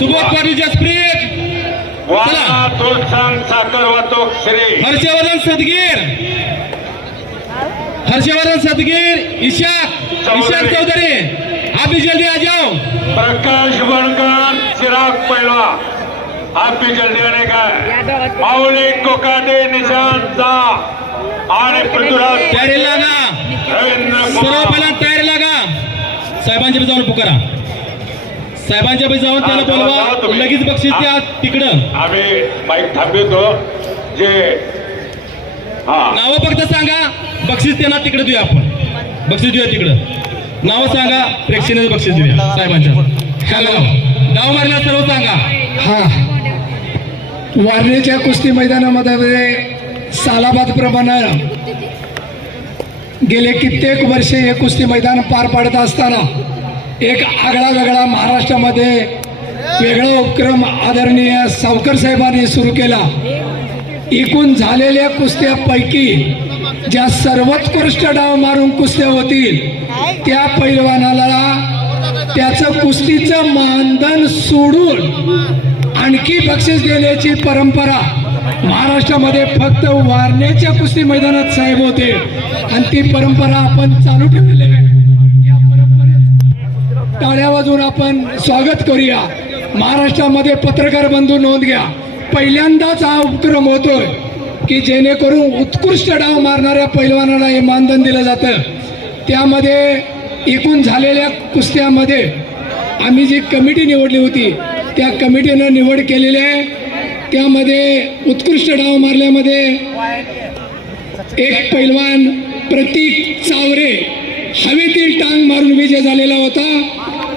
सुबोध पाटील जसप्रीत, वाळा तोलसंग साखर वाहतूक श्री हर्षवर्धन सदगीर, ईशाक चौधरी, आप भी जल्दी आ जाओ। प्रकाश बनकर, चिराग पैलवा, आप भी जल्दी आने का है। माऊली कोकाटे, निशांत जा आणि पृथ्वीराज तयारी लागा, रवींद्र सर्व कुमार पहिला तयारी लागा। साहेबांच्या जाऊन पुकारा, साहेबांच्या जाऊन त्याला बोलवा, लगेच बक्षीस द्या तिकडं। आम्ही बाईक थांबवतो जे नाव फक्त सांगा, बक्षीस त्यांना तिकडे देऊया, आपण बक्षीस देऊया तिकडं। नाव सांगा, प्रेक्षणीय बक्षीस देऊया साहेबांच्या। नाव मारला सर्व सांगा। हा, वारणेच्या कुस्ती मैदानामध्ये सालाबाद प्रमाणे गेले कित्येक वर्षे हे कुस्ती मैदान पार पाडत असताना एक आगळा वेगळा महाराष्ट्रामध्ये वेगळा उपक्रम आदरणीय सावकर साहेबांनी सुरू केला। एकूण झालेल्या कुस्त्यापैकी ज्या सर्वोत्कृष्ट डाव मारून कुस्त्या होतील त्या पैलवानाला त्याचं कुस्तीचं मानधन सोडून आणखी बक्षीस देण्याची परंपरा महाराष्ट्रामध्ये फक्त वारणेच्या कुस्ती मैदानात साहेब होते आणि ती परंपरा आपण चालू ठेवलेली आहे। या परंपरेत टाळ्या वाजवून आपण स्वागत करूया। महाराष्ट्रामध्ये पत्रकार बंधू नोंद घ्या, पहिल्यांदाच हा उपक्रम होतोय की जेणेकरून उत्कृष्ट डाव मारणाऱ्या पैलवानाला हे मानधन दिलं जातं। त्यामध्ये एकूण झालेल्या कुस्त्यामध्ये आम्ही जी कमिटी निवडली होती त्या कमिटीनं निवड केलेली आहे। त्यामध्ये उत्कृष्ट डाव मारल्यामध्ये एक पैलवान प्रतीक चावरे हवेतील टांग मारून विजय झालेला होता।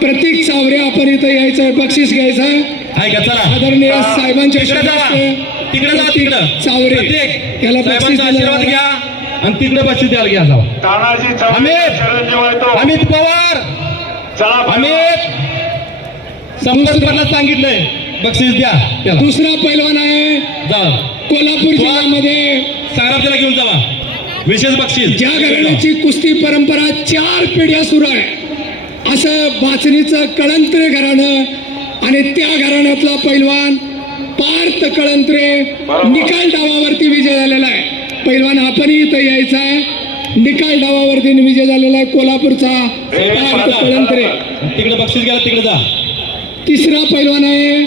प्रतीक चावरे आपण इथं यायचं, बक्षीस घ्यायचं। आदरणीय साहेबांच्या चावरे याला बक्षीस आशीर्वाद घ्या आणि तिकडे बक्षीस द्यायला घ्या जावा। तानाजी अमित पवार, अमित संपर्क करायला सांगितलंय, बक्षीस द्या त्याला। दुसरा पैलवान आहे कोल्हापूर जिल्ह्यामध्ये, संग्राम त्याला घेऊन जावा, विशेष बक्षीस। ज्या घराण्याची कुस्ती परंपरा 4 पिढ्या सुरू आहे असं बाचणीचं कळंत्रे घराणं आणि त्या घराण्यातला पैलवान पार्थ कळंत्रे निकाल डावावरती विजय झालेला आहे। पैलवान आपणही इथं यायचा आहे, निकाल डावावरती विजय झालेला आहे कोल्हापूरचा पार्थ कळंत्रे। तिकडे बक्षीस घ्यायला तिकडे जा। तिसरा पैलवान आहे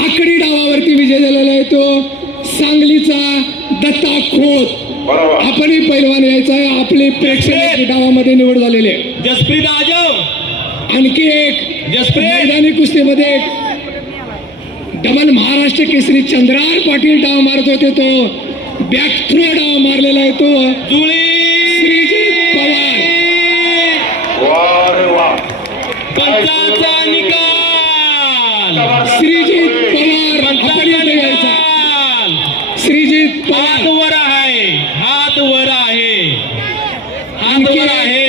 आकडी डावावरती विजय झालेला आहे तो सांगलीचा दत्ता खोत, आपणही पैलवान यायचा आहे। आपली प्रेक्षक डावामध्ये निवड झालेली आहे। जसप्रीत आजम, आणखी एक मैदानी कुस्तीमध्ये डबल महाराष्ट्र केसरी चंद्रार पाटील डाव मारत होते, तो बॅक थ्रो डाव मारलेला आहे तो जुळी श्रीजित पवार। पंचाचा निकाल, श्रीजित पवार आपण इथे यायचा। श्रीजित हात पवार वर आहे, हात वर आहे, हात वर आहे।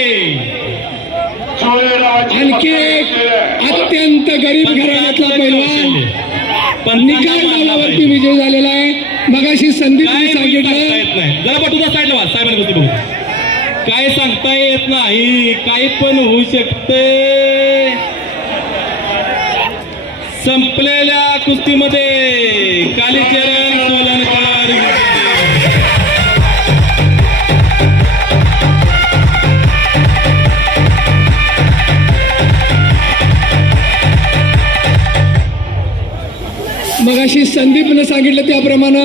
आणखी एक अत्यंत गरीब घराण्यातला पैलवान पण निकाल डावावरती विजय झालेला आहे। मगाशी संदीपने सांगितलं, जरा पटूचा साईडला वा, साहेबांनी गोष्टी बघू। काय सांगता येत नाही, काही पण होऊ शकते। संपलेल्या कुस्तीमध्ये कालीचरण सोलनकर मगाशी संदीपने सांगितलं त्याप्रमाणे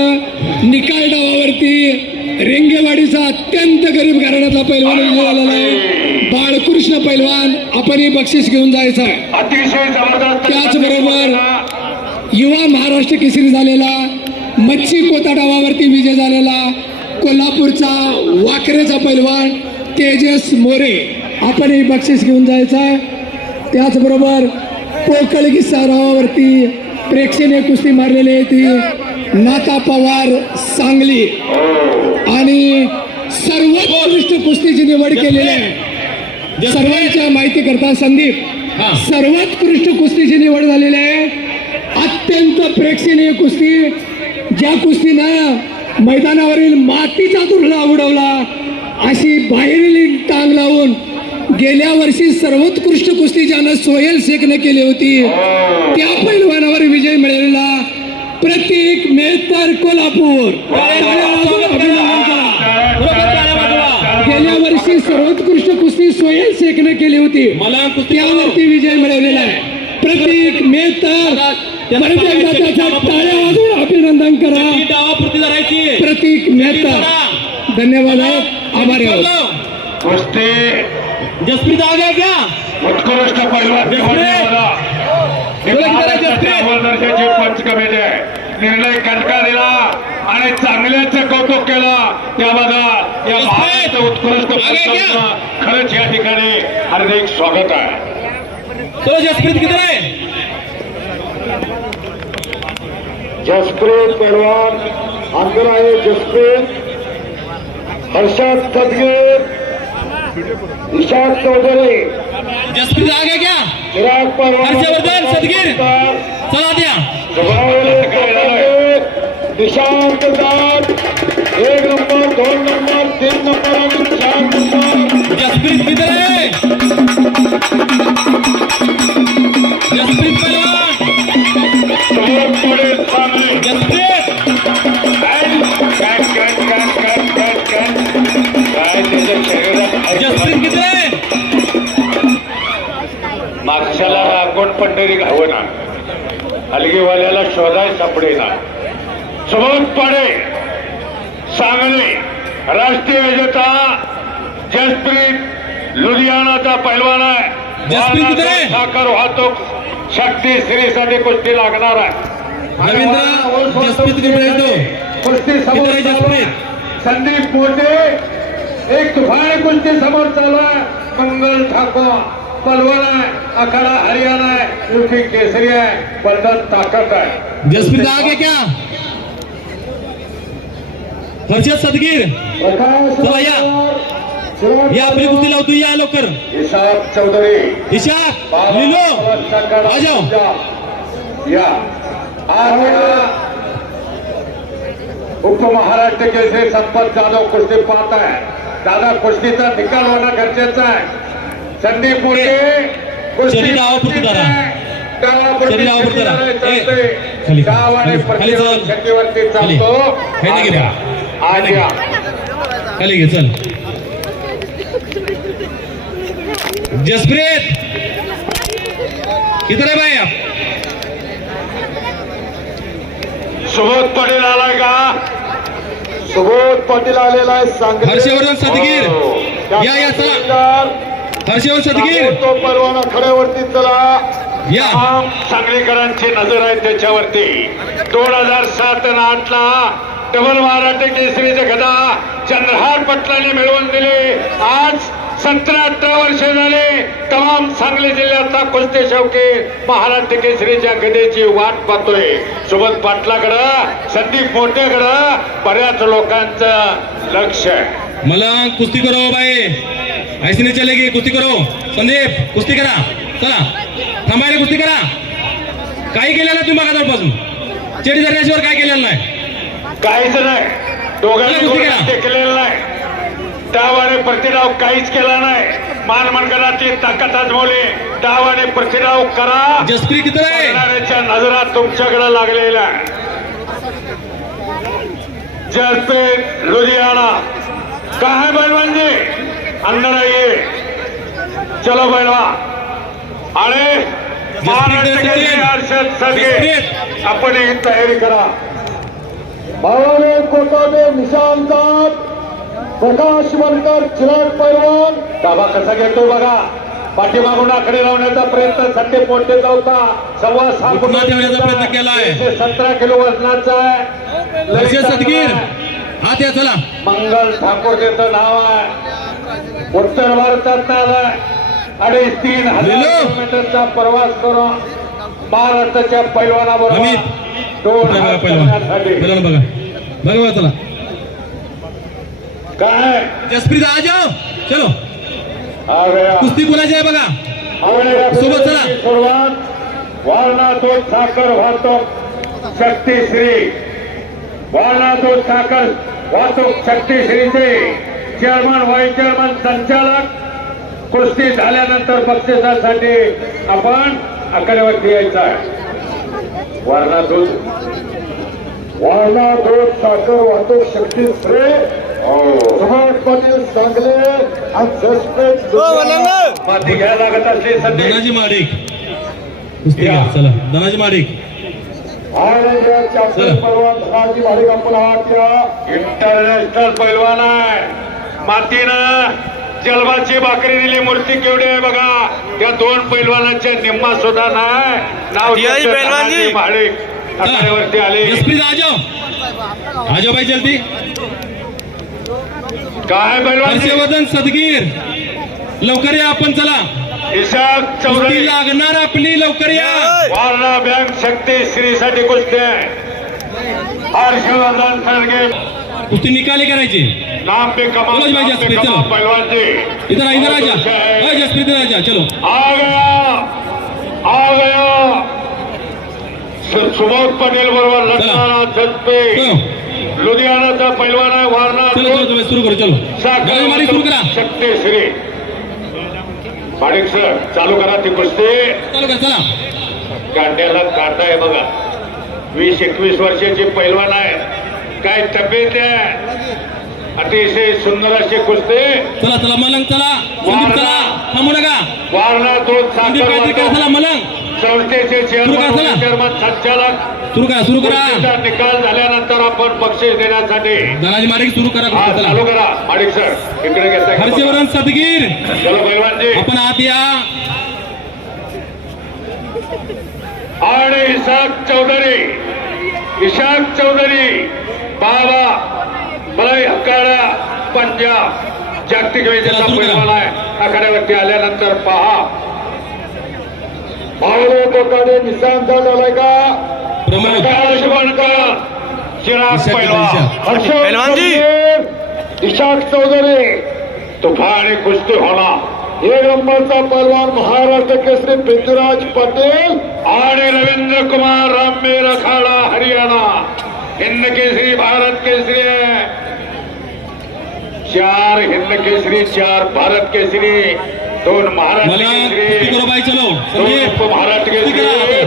निकाल डावावरती रेंगेवाडीचा अत्यंत गरीब घराण्यातला पैलवान विजय झालेला आहे। बाळकृष्ण पैलवान आपणही बक्षीस घेऊन जायचं आहे। अतिशय जबरदस्त त्याचबरोबर युवा महाराष्ट्र केसरी झालेला मच्छी कोता डावावरती विजय झालेला कोल्हापूरचा वाकरेचा पैलवान तेजस मोरे, आपणही बक्षीस घेऊन जायचं आहे। त्याचबरोबर पोकळगिसा डावावरती प्रेक्षणीय कुस्ती मारलेली आहे ती नाता पवार सांगली आणि सर्वोत्कृष्ट कुस्तीची निवड केलेली आहे। सर्वांच्या माहिती करता संदीप, सर्वोत्कृष्ट कुस्तीची निवड झालेली आहे। अत्यंत प्रेक्षणीय कुस्ती, ज्या कुस्तीनं मैदानावरील मातीचा तुरडा उडवला अशी बाहेरील टांग लावून गेल्या वर्षी सर्वोत्कृष्ट कुस्ती ज्यानं सोहेल शेखने केली होती त्या पैलवानावर विजय मिळवलेला प्रतीक मेहतर कोल्हापूर. अभिनंदन करा. गेल्या वर्षी सर्वोत्कृष्ट कुस्ती सोहेल शेखने केली होती त्यावरती विजय मिळवलेला आहे प्रतीक मेहतर. त्याच्या टाळ्या वाजवून अभिनंदन करा प्रतीक मेहतर. धन्यवाद आभारी आहोत. कुस्ती जसप्रीत आ गया क्या? उत्कृष्ट पैलवान दर्जाची पंच कमिटी आहे. निर्णय कटका दिला आणि चांगल्याचं कौतुक केलं त्याबद्दल या भारताचं उत्कृष्ट पंचांचं खरंच या ठिकाणी हार्दिक स्वागत आहे. चलो जसप्रीत किधर है? जसप्रीत पहलवान अंदर आए. जसप्रीत, हर्षद सदगीर, निशांत चौधरी, जसप्रीत आ गया क्या? चिराग पहलवान, हर्षवर्धन सदगीर चला दिया. Nishant Das 1 number 2 number 3 number आणि 4 नंबर. जसप्रीत किधर है? जसप्रीत पहलवान जसप्रीत जसप्रीत किधर है? मागच्याला राखोण पंढरी घावना, हलगीवाल्याला शोधाय सापडेना. सुबोध पाडे सांगली राष्ट्रीय विजेता जसप्रीत लुधियानाचा पैलवान आहे. जसप्रीत किती आहे? साखर वाहतूक शक्ती श्रीसाठी कुस्ती लागणार आहे. रवींद्र जसप्रीत किती कुस्ती समोर आहे? जसप्रीत संदीप मोठे एक तुफानी कुस्ती समोर चालू आहे. मंगल ठाकूर पलवान आहे, अखाडा हरियाणा आहे, यूपी केसरी आहे, बलदान ताकद आहे. जसप्रीत आ गया क्या? हर्षद सदगीर चला या आपली कुस्ती लावतो. या लवकर. इशाक चौधरी, इशाक लिलो आ जाओ. या उपमहाराष्ट्र केसरी संपत जाधव कुस्ती पाहत आहे. दादा कुस्तीचा निकाल होणं गरजेचं आहे. संदीप मोठे शरीर डावापुरती करा. शरीर डावापुरती करा. खाली खाली चल. शक्तीवरती खाली चालतो. खाली घे बा. आज या खाली घे चल. जसप्रीत किधर है भाई आप? सुबोध पाटील आलाय का? सुबोध पाटील आलेला आहे. सांगली. हर्षवर्धन सदगीर या चला. हर्षवर्धन सदगीर तो परवाना खड्यावरती चला. या. सांगलीकरांची नजर आहे त्याच्यावरती. 2007 आणि 8 ला डबल महाराष्ट्र केसरीचे गदा चंद्रहार पटलाने मिळवून दिले. आज 17-18 वर्ष झाले तमाम सांगली जिल्ह्याचा कुस्ती शौकी महाराष्ट्र केसरीच्या गदेची वाट पाहतोय. सुबोध पाटलाकडं, संदीप मोठेकडं बऱ्याच लोकांचं लक्ष आहे. मला कुस्ती करो भाई. ऐसे नहीं चलेगी. कुस्ती करो संदीप. कुस्ती करा चला. थांबायला कुस्ती करा. काही केलेलं तुम्ही बघा पासून चेडी धरण्याशिवाय काय केलेलं नाही. काहीच नाही. दोघांनी कुस्ती करा. टेकलेलं नाही. डावाने प्रतिडाव काहीच केला नाही. मानमंडळाची ताकद आजमवली. डावाने प्रतिडाव करा. जसप्रीत किती आहे? बघणाऱ्याच्या नजरा तुमच्याकडे लागलेल्या आहे. जसप्रीत लुधियाना कहा है पहलवान जी? अंदर आइए. चलो पहलवान. अरे महाराष्ट्र केसरी हर्षद सदगीर आपण ही तयारी करा. भावाने कोटाने निशांत दास, प्रकाश वनकर, चिराग पैलवान. दाबा कसा घेतो बघा. पाठीमागून आकडे लावण्याचा प्रयत्न संदीप मोठेचा होता. 6.25 पुन्हा ठेवण्याचा प्रयत्न केलाय. 17 किलो वजनाचा आहे. हर्षद सदगीर हात या चला. मंगल ठाकूर त्याचं नाव आहे. उत्तर भारतात आलाय. 3.5 किलोमीटरचा प्रवास करून महाराष्ट्राच्या पैलवानाबरोबर अमित. 2 हात करण्यासाठी. बघा बघा चला. काय जसप्रीत आ जाओ. चलो आ गया. कुस्ती कोणाची आहे बघा. सोबत चला. सुरुवात वारणा दूध साखर वाहतूक शक्तीश्री. वारणा दूध साखर वाहतूक शक्तीश्रीचे चेअरमन, व्हाईस चेअरमन, संचालक कुस्ती झाल्यानंतर बक्षिसासाठी आपण आकड्यावरती यायचं आहे. वारणा दूध वारणा दूध साखर वाहतूक शक्ती श्रे सुभाष पाटील सांगले आणि जसप्रीत माती घ्यायला लागत असली संधी धनाजी माडिक कुस्ती करा. चला धनाजी माडिक चॅम्पियन परवान धनाजी माडिक आपण आहात त्या इंटरनॅशनल पैलवान आहे. मातीनं जलबाची भाकरी दिली. मूर्ती केवढी आहे बघा. त्या दोन पैलवानांच्या निम्मा सुद्धा नाही. नाव त्यांचं धनाजी माडिक आकड्यावरती आले. जसप्रीत आ जाओ भाई जल्दी. काय पैलवान हर्षवर्धन सदगीर लवकर या आपण. चला इशाक कुस्ती चौधरी लागणार आपली. लवकर या. वारणा बँक शक्ती श्रीसाठी कुस्ती आहे. हर्षवर्धन सरगे कुस्ती निकाली करायची. नाम पे कमाल चलो भाई जसप्रीत, चलो. पहलवान जी इधर आजा. ओए जसप्रीत इधर आजा. चलो आ गया सुबोध पटेल बरोबर लढणारा जसप्रीत चलो लुधियानाचा पैलवान आहे. वारणा चलो चलो सुरू करू. चलो धनाजी माडिक सुरू करा. शक्ती श्री माडिक सर चालू करा ती कुस्ती. चालू करा. चला कांड्याला काटा आहे बघा. 20-21 वर्षाची पैलवान आहे. काय तब्येत आहे. अतिशय सुंदर अशी कुस्ती. चला चला मलंग. चला संदीप चला. थांबू नका. वारणा दूध संदीप काहीतरी करा. चला मलंग संस्थेचे सुरू करा, चला. चेअरमन संचालक सुरू करा. सुरू करा. कुस्तीचा निकाल झाल्यानंतर आपण बक्षीस देण्यासाठी धनाजी माडिक सुरू करा. हा कुस्ती. चालू चला करा. माडिक सर इकडे घेताय का? हर्षवर्धन सदगीर चलो पैलवानजी आपण आत या. आणि इशाक चौधरी बाबा मलई अखाडा पंजाब जागतिक विजेता चला, सुरू करा. पैलवान आहे. आखाड्यावरती आल्यानंतर पहा. मावळे कोकाडे निशांत झालाय का प्रमोद प्रकाश बनकर चिराग इशाक पैलवान हर्षवर्धन इशाक चौधरी तुफानी कुस्ती होणार. 1 नंबरचा पहलवान महाराष्ट्र केसरी पृथ्वीराज पाटील आणि रवींद्र कुमार राममेर अखाडा हरियाणा हिंद केसरी भारत केसरी आहे. 4 हिंद केसरी 4 भारत केसरी 2 महाराष्ट्र मलंग कुस्ती केसरी करो भाई. चलो 2 संदीप महाराष्ट्र कुस्ती करा. केसरी